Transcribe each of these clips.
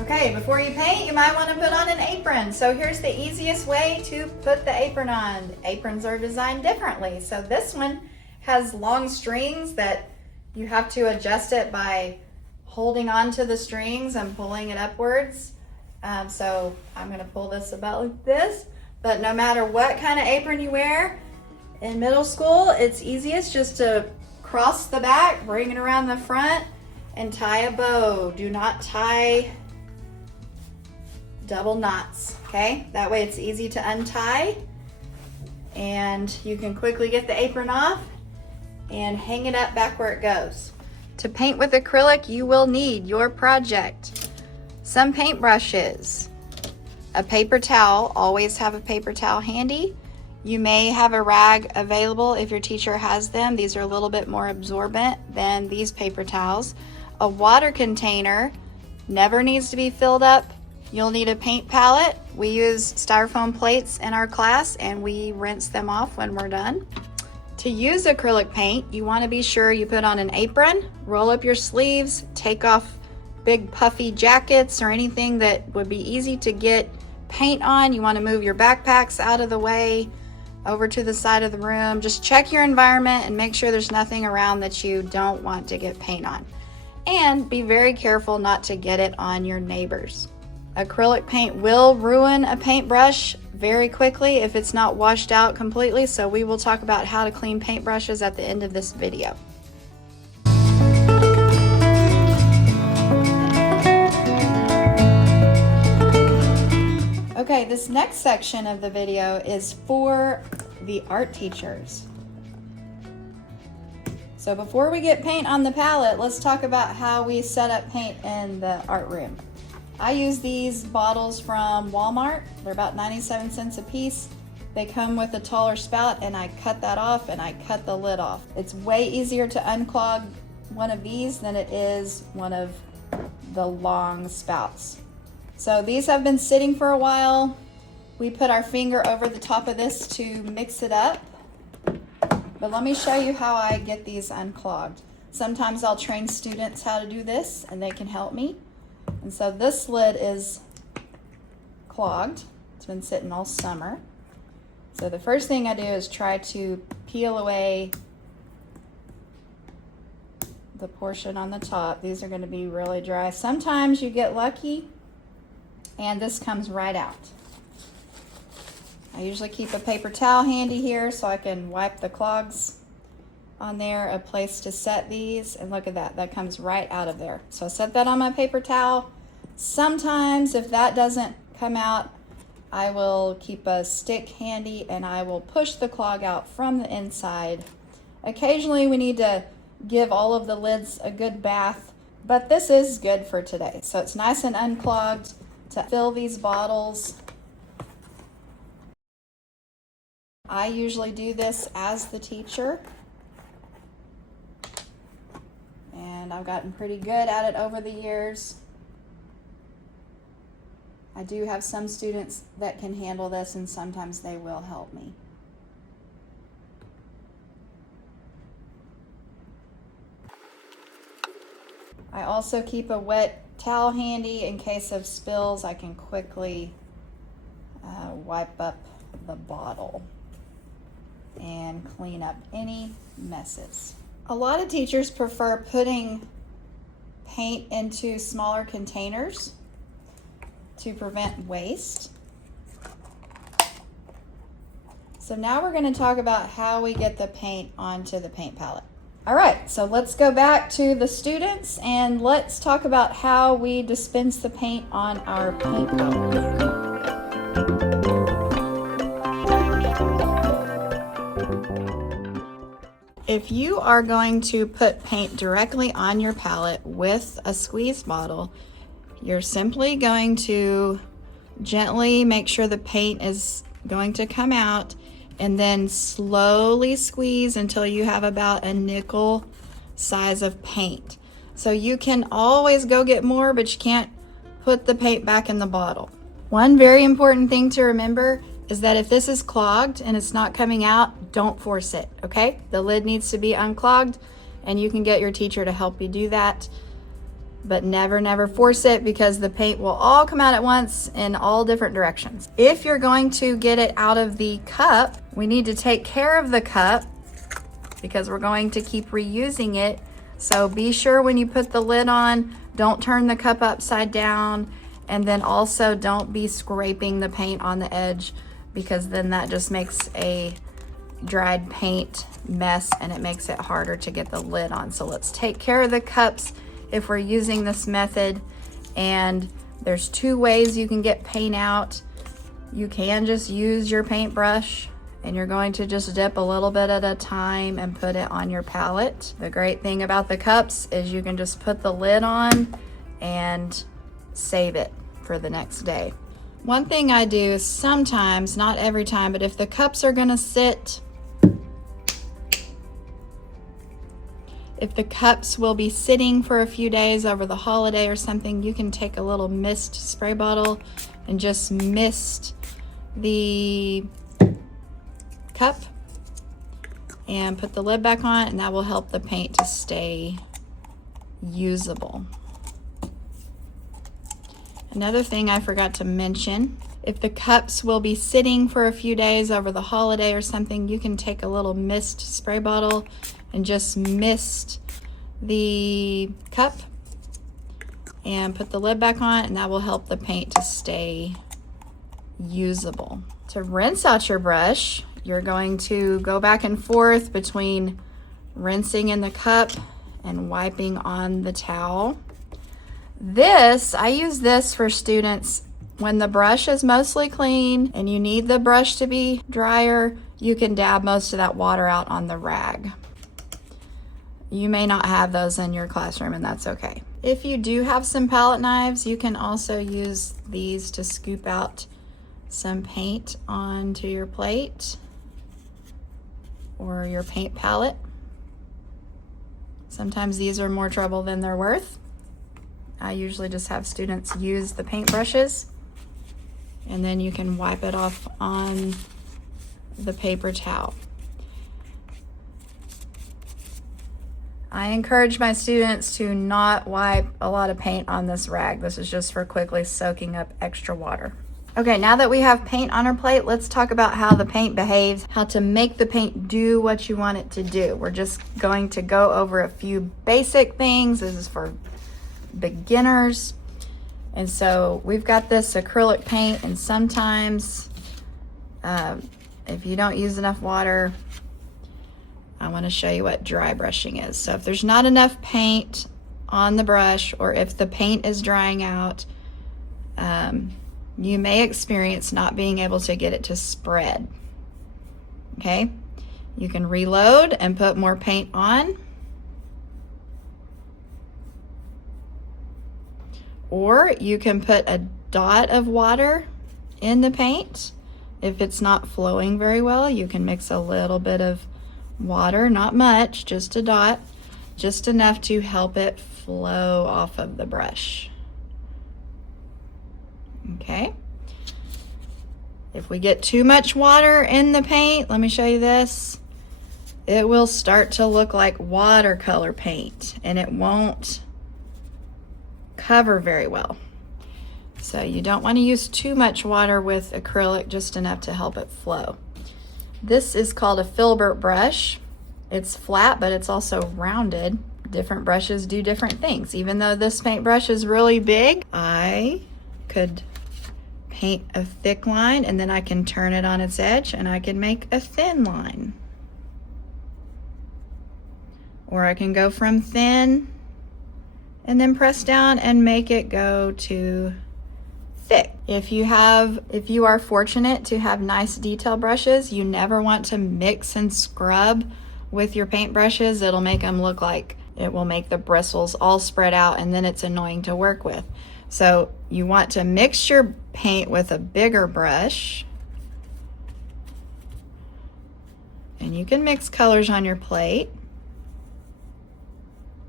Okay, before you paint, you might want to put on an apron. So here's the easiest way to put the apron on. Aprons are designed differently. So this one has long strings that you have to adjust it by holding on to the strings and pulling it upwards. So I'm going to pull this about like this. But no matter what kind of apron you wear, in middle school, it's easiest just to cross the back, bring it around the front, and tie a bow. Do not tie double knots, okay? That way it's easy to untie and you can quickly get the apron off and hang it up back where it goes. To paint with acrylic, you will need your project, some paintbrushes, a paper towel. Always have a paper towel handy. You may have a rag available if your teacher has them. These are a little bit more absorbent than these paper towels. A water container never needs to be filled up. You'll need a paint palette. We use styrofoam plates in our class and we rinse them off when we're done. To use acrylic paint, you want to be sure you put on an apron, roll up your sleeves, take off big puffy jackets or anything that would be easy to get paint on. You want to move your backpacks out of the way, over to the side of the room. Just check your environment and make sure there's nothing around that you don't want to get paint on. And be very careful not to get it on your neighbors. Acrylic paint will ruin a paintbrush very quickly if it's not washed out completely, so we will talk about how to clean paintbrushes at the end of this video. Okay, this next section of the video is for the art teachers. So before we get paint on the palette, let's talk about how we set up paint in the art room. I use these bottles from Walmart. They're about 97 cents a piece. They come with a taller spout and I cut that off and I cut the lid off. It's way easier to unclog one of these than it is one of the long spouts. So these have been sitting for a while. We put our finger over the top of this to mix it up. But let me show you how I get these unclogged. Sometimes I'll train students how to do this and they can help me. And so this lid is clogged. It's been sitting all summer. So the first thing I do is try to peel away the portion on the top. These are going to be really dry. Sometimes you get lucky and this comes right out. I usually keep a paper towel handy here so I can wipe the clogs on there, a place to set these, and look at that, that comes right out of there. So I set that on my paper towel. Sometimes if that doesn't come out, I will keep a stick handy and I will push the clog out from the inside. Occasionally we need to give all of the lids a good bath, but this is good for today. So it's nice and unclogged to fill these bottles. I usually do this as the teacher. And I've gotten pretty good at it over the years. I do have some students that can handle this and sometimes they will help me. I also keep a wet towel handy in case of spills. I can quickly wipe up the bottle and clean up any messes. A lot of teachers prefer putting paint into smaller containers to prevent waste. So now we're going to talk about how we get the paint onto the paint palette. All right, so let's go back to the students and let's talk about how we dispense the paint on our paint palette. If you are going to put paint directly on your palette with a squeeze bottle, you're simply going to gently make sure the paint is going to come out and then slowly squeeze until you have about a nickel size of paint. So you can always go get more, but you can't put the paint back in the bottle. One very important thing to remember is that if this is clogged and it's not coming out, don't force it, okay? The lid needs to be unclogged, and you can get your teacher to help you do that. But never force it, because the paint will all come out at once in all different directions. If you're going to get it out of the cup, we need to take care of the cup because we're going to keep reusing it. So be sure when you put the lid on, don't turn the cup upside down, and then also don't be scraping the paint on the edge, because then that just makes a dried paint mess and it makes it harder to get the lid on. So let's take care of the cups if we're using this method. And there's two ways you can get paint out. You can just use your paintbrush, and you're going to just dip a little bit at a time and put it on your palette. The great thing about the cups is you can just put the lid on and save it for the next day. One thing I do is sometimes, not every time, but if the cups are gonna sit, if the cups will be sitting for a few days over the holiday or something, you can take a little mist spray bottle and just mist the cup and put the lid back on, and that will help the paint to stay usable. Another thing I forgot to mention, if the cups will be sitting for a few days over the holiday or something, you can take a little mist spray bottle and just mist the cup and put the lid back on, and that will help the paint to stay usable. To rinse out your brush, you're going to go back and forth between rinsing in the cup and wiping on the towel. I use this for students when the brush is mostly clean and you need the brush to be drier. You can dab most of that water out on the rag. You may not have those in your classroom, and that's okay. If you do have some palette knives, you can also use these to scoop out some paint onto your plate or your paint palette. Sometimes these are more trouble than they're worth. I usually just have students use the paint brushes, and then you can wipe it off on the paper towel. I encourage my students to not wipe a lot of paint on this rag. This is just for quickly soaking up extra water. Okay, now that we have paint on our plate, let's talk about how the paint behaves, how to make the paint do what you want it to do. We're just going to go over a few basic things. This is for beginners. And so we've got this acrylic paint, and sometimes if you don't use enough water, I want to show you what dry brushing is. So if there's not enough paint on the brush, or if the paint is drying out, you may experience not being able to get it to spread. Okay, you can reload and put more paint on, or you can put a dot of water in the paint. If it's not flowing very well, you can mix a little bit of water, not much, just a dot, just enough to help it flow off of the brush. Okay. If we get too much water in the paint, let me show you this. It will start to look like watercolor paint, and it won't cover very well. So you don't want to use too much water with acrylic, just enough to help it flow. This is called a filbert brush. It's flat, but it's also rounded. Different brushes do different things. Even though this paintbrush is really big, I could paint a thick line, and then I can turn it on its edge and I can make a thin line. Or I can go from thin and then press down and make it go to thick. If you are fortunate to have nice detail brushes, you never want to mix and scrub with your paint brushes. It'll make them look like, it will make the bristles all spread out, and then it's annoying to work with. So you want to mix your paint with a bigger brush, and you can mix colors on your plate.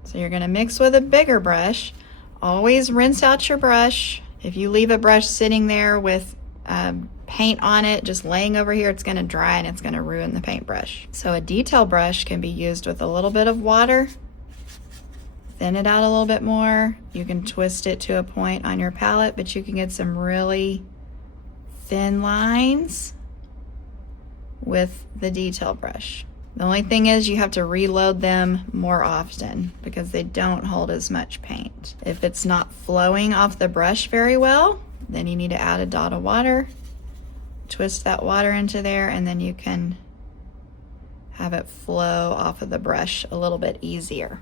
So you're going to mix with a bigger brush. Always rinse out your brush. If you leave a brush sitting there with paint paint on it just laying over here, it's gonna dry and it's gonna ruin the paintbrush. So a detail brush can be used with a little bit of water, thin it out a little bit more. You can twist it to a point on your palette, but you can get some really thin lines with the detail brush. The only thing is you have to reload them more often because they don't hold as much paint. If it's not flowing off the brush very well, then you need to add a dot of water, twist that water into there, and then you can have it flow off of the brush a little bit easier.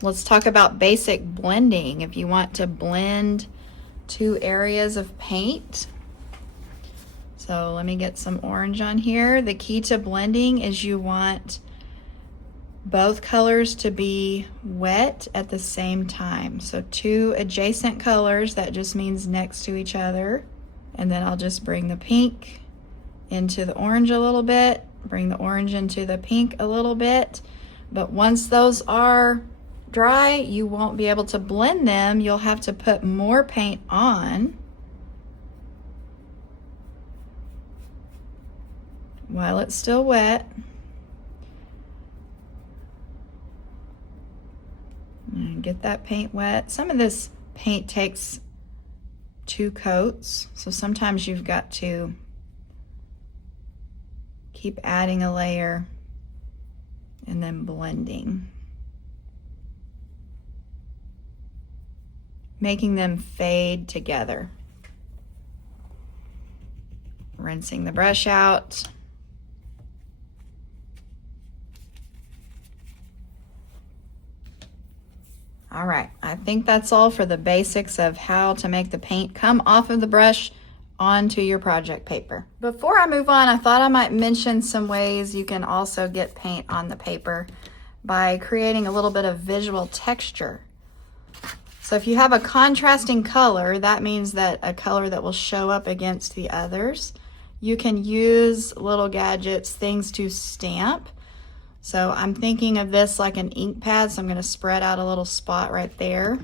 Let's talk about basic blending. If you want to blend two areas of paint, so let me get some orange on here. The key to blending is you want both colors to be wet at the same time. So two adjacent colors, that just means next to each other. And then I'll just bring the pink into the orange a little bit, bring the orange into the pink a little bit. But once those are dry, you won't be able to blend them. You'll have to put more paint on while it's still wet. And get that paint wet. Some of this paint takes 2 coats, so sometimes you've got to keep adding a layer and then blending, making them fade together. Rinsing the brush out. All right, I think that's all for the basics of how to make the paint come off of the brush onto your project paper. Before I move on, I thought I might mention some ways you can also get paint on the paper by creating a little bit of visual texture. So if you have a contrasting color, that means that a color that will show up against the others. You can use little gadgets, things to stamp. So I'm thinking of this like an ink pad, so I'm going to spread out a little spot right there.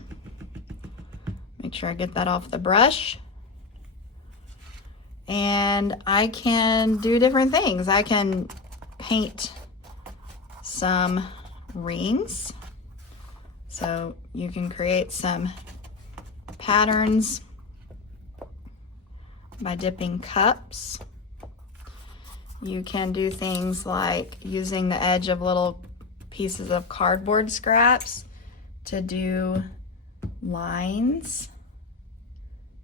Make sure I get that off the brush. And I can do different things. I can paint some rings. So you can create some patterns by dipping cups. You can do things like using the edge of little pieces of cardboard scraps to do lines,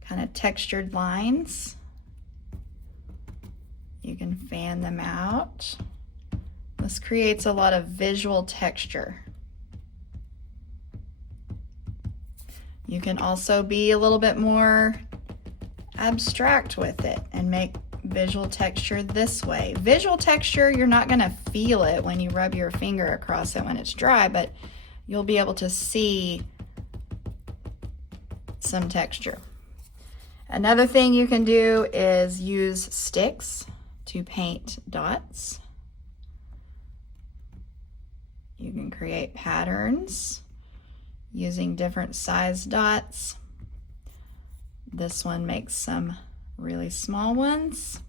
kind of textured lines. You can fan them out. This creates a lot of visual texture. You can also be a little bit more abstract with it and make visual texture this way. Visual texture, you're not going to feel it when you rub your finger across it when it's dry, but you'll be able to see some texture. Another thing you can do is use sticks to paint dots. You can create patterns using different size dots. This one makes some really small ones.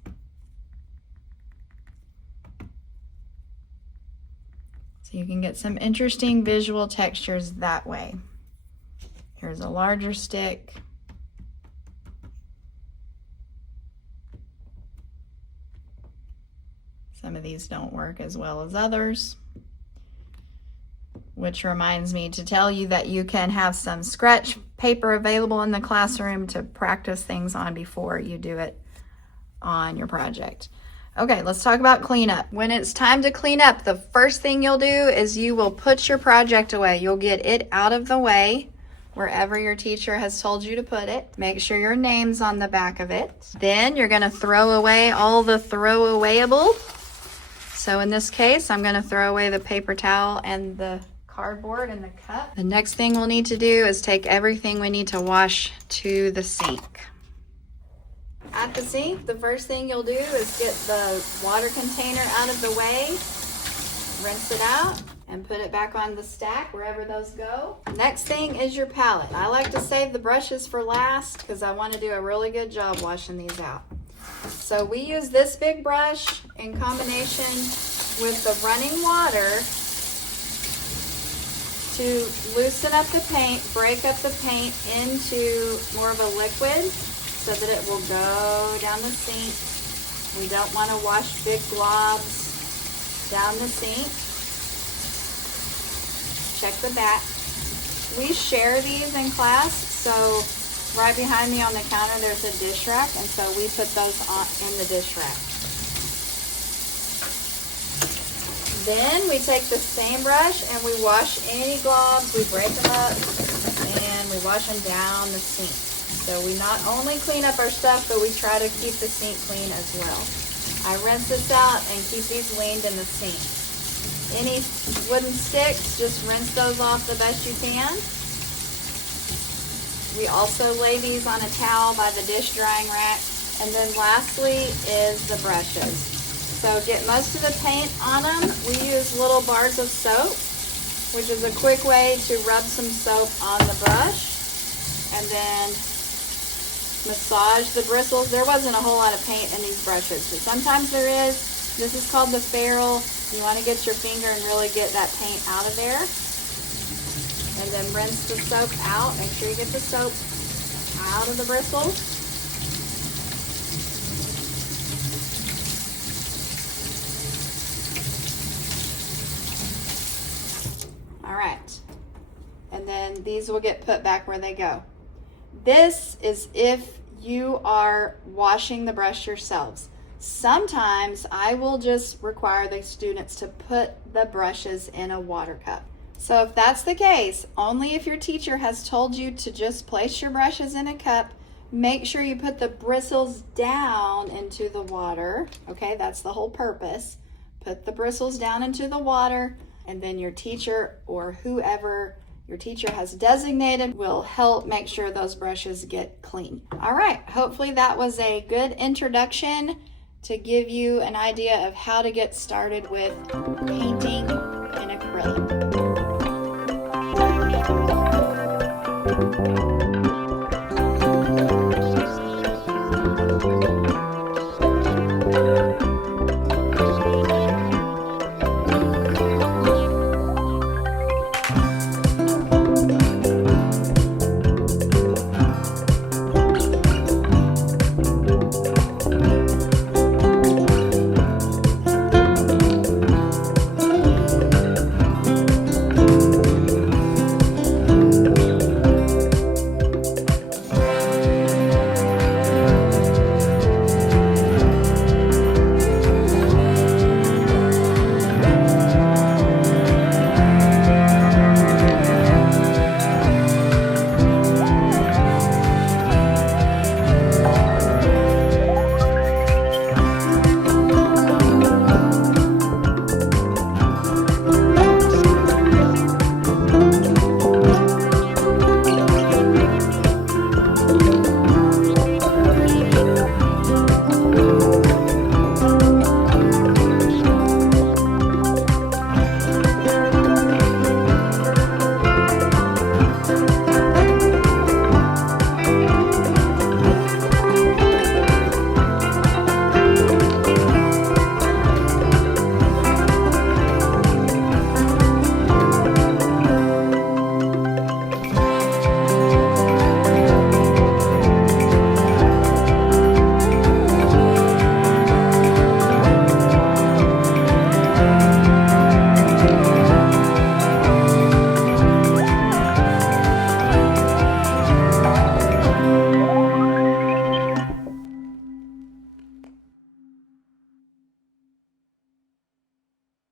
So you can get some interesting visual textures that way. Here's a larger stick. Some of these don't work as well as others, which reminds me to tell you that you can have some scratch paper available in the classroom to practice things on before you do it on your project. Okay, let's talk about cleanup. When it's time to clean up, the first thing you'll do is you will put your project away. You'll get it out of the way wherever your teacher has told you to put it. Make sure your name's on the back of it. Then you're gonna throw away all the throwawayable. So in this case, I'm gonna throw away the paper towel and the cardboard and the cup. The next thing we'll need to do is take everything we need to wash to the sink. At the sink, the first thing you'll do is get the water container out of the way, rinse it out, and put it back on the stack wherever those go. Next thing is your palette. I like to save the brushes for last because I want to do a really good job washing these out. So we use this big brush in combination with the running water to loosen up the paint, break up the paint into more of a liquid so that it will go down the sink. We don't want to wash big globs down the sink. Check the back. We share these in class, so right behind me on the counter there's a dish rack, and so we put those in the dish rack. Then we take the same brush and we wash any globs, we break them up, and we wash them down the sink. So we not only clean up our stuff, but we try to keep the sink clean as well. I rinse this out and keep these leaned in the sink. Any wooden sticks, just rinse those off the best you can. We also lay these on a towel by the dish drying rack. And then lastly is the brushes. So get most of the paint on them. We use little bars of soap, which is a quick way to rub some soap on the brush. And then massage the bristles. There wasn't a whole lot of paint in these brushes, but sometimes there is. This is called the ferrule. You want to get your finger and really get that paint out of there. And then rinse the soap out. Make sure you get the soap out of the bristles. All right. And then these will get put back where they go. This is if you are washing the brush yourselves. Sometimes I will just require the students to put the brushes in a water cup. So if that's the case, only if your teacher has told you to just place your brushes in a cup, make sure you put the bristles down into the water. Okay, that's the whole purpose. Put the bristles down into the water, and then your teacher or whoever your teacher has designated will help make sure those brushes get clean. All right, hopefully that was a good introduction to give you an idea of how to get started with painting in acrylic.